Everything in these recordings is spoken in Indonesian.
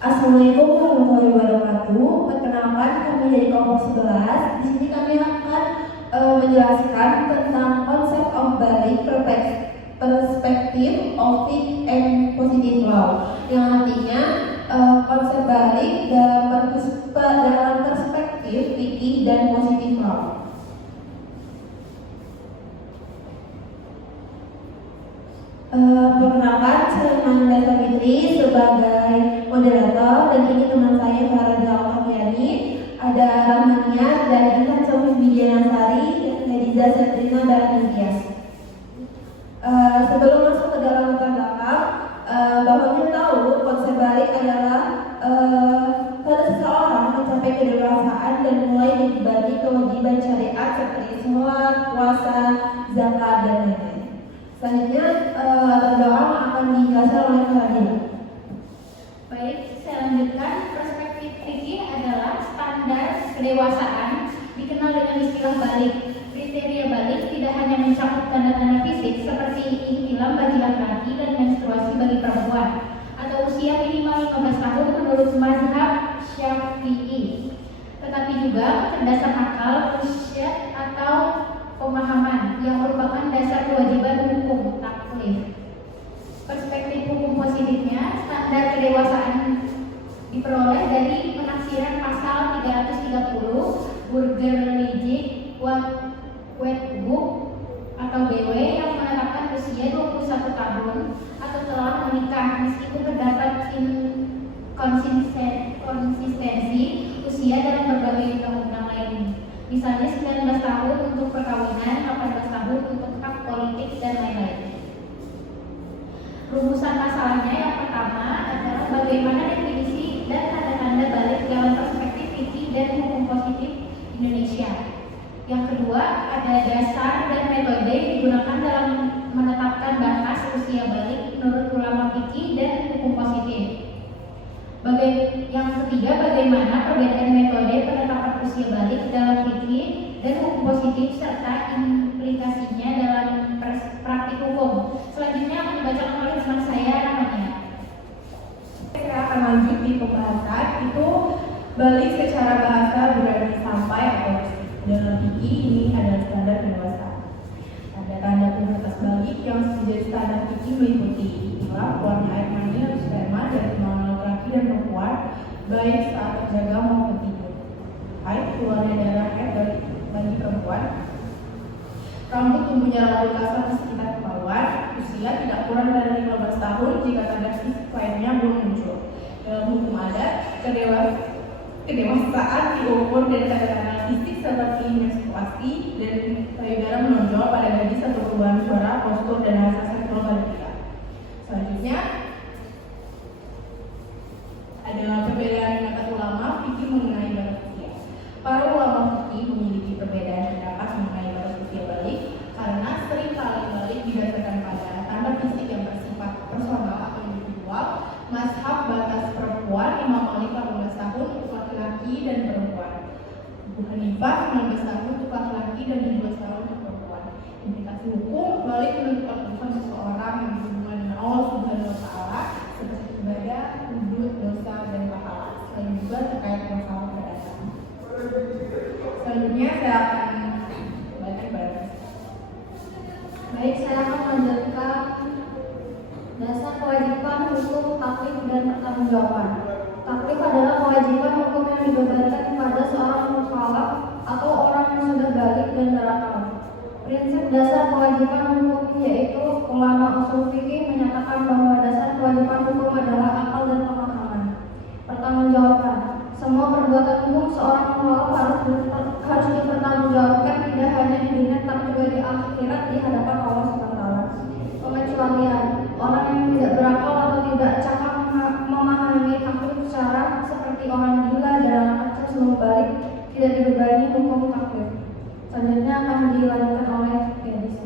Assalamualaikum warahmatullahi wabarakatuh. Perkenalkan, kami dari kelompok 11. Di sini kami akan menjelaskan tentang konsep of balik perspektif of it and positive law, yang artinya konsep balik dalam perspektif fikih dan positive law. Perkenalkan, saya Nanda Savitri sebagai moderator, dan ini teman saya Farada Alfiani, ada Rahmania dan Intan Sofi Widianasari dan Hadiza Satrina Barantias. Sebelum masuk ke dalam latar belakang, bahwa kita tahu konsep balik adalah pada seseorang mencapai kedewasaan dan mulai dibagi kewajiban syariat seperti sholat, puasa, zakat, dan lain-lain. Selanjutnya latar belakang akan dijelaskan oleh Faradina. Baik, saya lanjutkan. Perspektif fikih adalah standar kedewasaan, dikenal dengan istilah balik. Kriteria balik tidak hanya mencakup tanda-tanda fisik seperti ihtilam bagi laki-laki dan menstruasi bagi perempuan, atau usia minimal 15 tahun menurut mazhab Syafi'i, tetapi juga kecerdasan akal, rusyad atau pemahaman yang merupakan dasar kewajiban hukum taklif. Perspektif hukum positifnya, standar kedewasaan diperoleh dari penafsiran pasal 330 Burgerlijke Wetboek atau BW yang menetapkan usia 21 tahun atau telah menikah, meskipun terdapat konsistensi usia dalam berbagai undang-undang lain. Misalnya 19 tahun untuk perkawinan, 18 tahun untuk hak politik, dan lain-lain. Rumusan masalahnya yang pertama adalah bagaimana definisi dan tanda-tanda balik dalam perspektif fikih dan hukum positif Indonesia. Yang kedua, ada dasar dan metode yang digunakan dalam menetapkan batas usia balik menurut ulama fikih dan hukum positif. Yang ketiga, bagaimana perbedaan metode penetapan usia balik dalam fikih dan hukum positif serta implikasinya dalam praktik hukum. Selanjutnya akan dibacakan oleh teman saya namanya. Saya akan lanjut di pembahasan itu balik secara bahasa berarti sampai atau dalam fikih ini adalah standar kedewasaan. Ada tanda prioritas balik yang menjadi standar fikih meliputi ihtilam, warna air mani atau sperma dari kemauan laki-laki dan perempuan, baik saat terjaga maupun tidur. Haid, keluarnya darah haid bagi perempuan. Rambut tumbuhnya rambut kasar di sekitar kepalanya. Usia tidak kurang dari 15 tahun jika tanda fisik lainnya belum muncul. Dalam hukum adat, kedewasaan diukur dari tanda-tanda fisik seperti menstruasi dan payudara menonjol pada gadis atau perubahan suara, postur, dan rasa seksual pada pria. Selanjutnya adalah perbedaan pendapat ulama fikih mengenai batas usia. Para ulama fikih memiliki perbedaan pendapat mengenai batas usia balik karena sering kali balik didasarkan pada tanda fisik yang bersifat personal atau individual. Mazhab batas perempuan Imam Malik 18 tahun untuk laki-laki dan perempuan, Abu Hanifah 19 tahun untuk laki-laki dan 12 tahun untuk perempuan. Implikasi hukum balik menentukan urusan seseorang yang berhubungan dengan Allah Subhanahu wa Ta'ala seperti ibadah, wudhu, dosa, dan pahala. Selain juga terkait masalah perdata. Selanjutnya saya akan baca bareng. Baik, saya akan melanjutkan dasar kewajiban hukum taklif dan pertanggungjawaban. Taklif adalah kewajiban hukum yang dibebankan kepada seorang mukallaf atau orang yang sudah balik dan berakal. Prinsip dasar kewajiban hukum yaitu ulama usul fikih menyatakan bahwa dasar kewajiban hukum adalah akal dan pemahaman. Pertanggungjawaban. Semua perbuatan hukum seorang mukallaf harus dipertanggungjawabkan tidak hanya di dunia tapi juga di akhirat di hadapan Allah SWT. Pengecualian. Orang yang tidak berakal atau tidak cakap memahami taklif secara seperti orang gila dan anak kecil sebelum balik tidak dibebani hukum taklif. Selanjutnya akan dilanjutkan oleh Hadiza.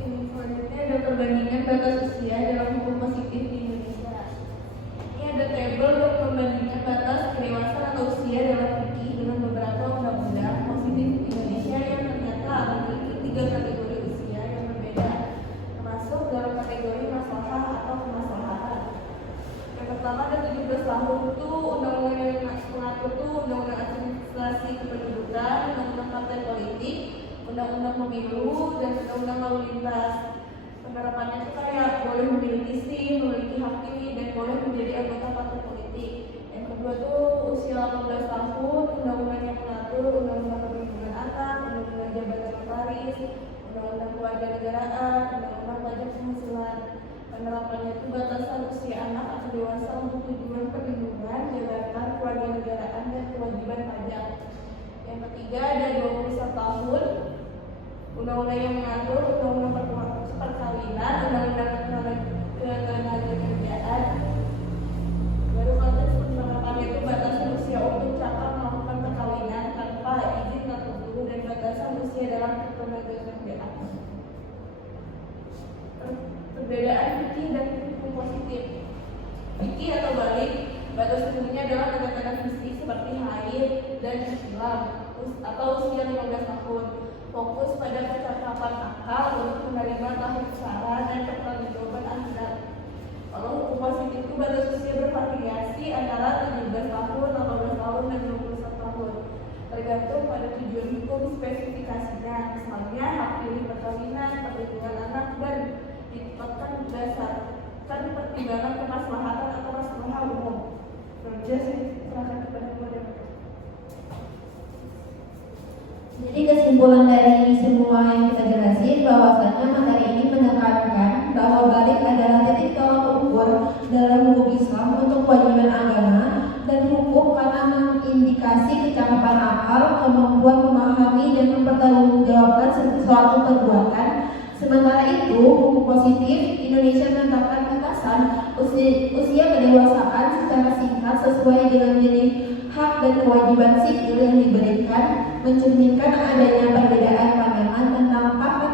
Selanjutnya ada perbandingan batas usia dalam hukum positif di Indonesia. Ini ada tabel untuk membandingkan batas kedewasaan atau usia dalam fikih dengan beberapa undang-undang positif di Indonesia yang ternyata memiliki 3 kategori usia yang berbeda, termasuk dalam kategori masalah pertama ada 17 tahun itu undang-undang yang mengatur tuh undang-undang administrasi kependudukan, undang-undang partai politik, undang-undang pemilu, dan undang-undang lalu lintas. Penerapannya itu kayak boleh memiliki SIM, memiliki hak pilih, dan boleh menjadi anggota partai politik. Yang kedua tuh usia 18 tahun, undang-undang yang mengatur undang-undang perlindungan anak, undang-undang jabatan notaris, undang-undang keluarga negaraan, undang-undang pajak penghasilan. Penerapannya itu batasan usia anak atau dewasa untuk tujuan perlindungan, jabatan, keluarga negaraan, dan kewajiban pajak. Yang ketiga ada 21 tahun, undang-undang yang mengatur undang-undang perkawinan, undang-undang ketenagakerjaan. Baru konteks penerapannya itu batasan usia untuk cakap melakukan perkawinan tanpa izin tertentu dan batasan usia dalam ketenagakerjaan. Perbedaan fikih dan hukum positif. Fikih atau balik, batas umumnya adalah tanda-tanda fisik seperti haid dan Islam atau usia 15 tahun. Fokus pada kecakapan akal untuk menerima tahap syarat dan pertanggungjawaban akhirat. Kalau hukum positif itu batas usia bervariasi antara 17 tahun, 18 tahun, dan 21 tahun. Tergantung pada tujuan hukum spesifikasinya, misalnya hak pilih perkawinan, perlindungan anak, dan ditetapkan berdasarkan pertimbangan kemaslahatan atau maslahat umum. Kerja saya serahkan kepada moderator. Jadi kesimpulan dari semua yang kita jelasin bahwasanya materi ini menekankan bahwa balik adalah titik tolak ukur dalam hukum Islam untuk kewajiban agama dan hukum karena mengindikasi kecakapan akal, kemampuan memahami dan mempertanggungjawabkan sesuatu perbuatan. Sementara itu, hukum positif Indonesia menetapkan batasan usia kedewasaan secara singkat sesuai dengan jenis hak dan kewajiban sipil yang diberikan, mencerminkan adanya perbedaan pandangan tentang kapan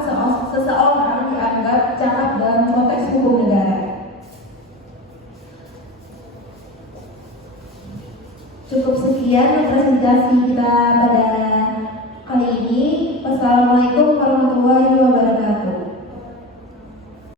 seseorang dianggap cakap dalam konteks hukum negara. Cukup sekian presentasi kita pada kali ini. Wassalamualaikum warahmatullahi wabarakatuh.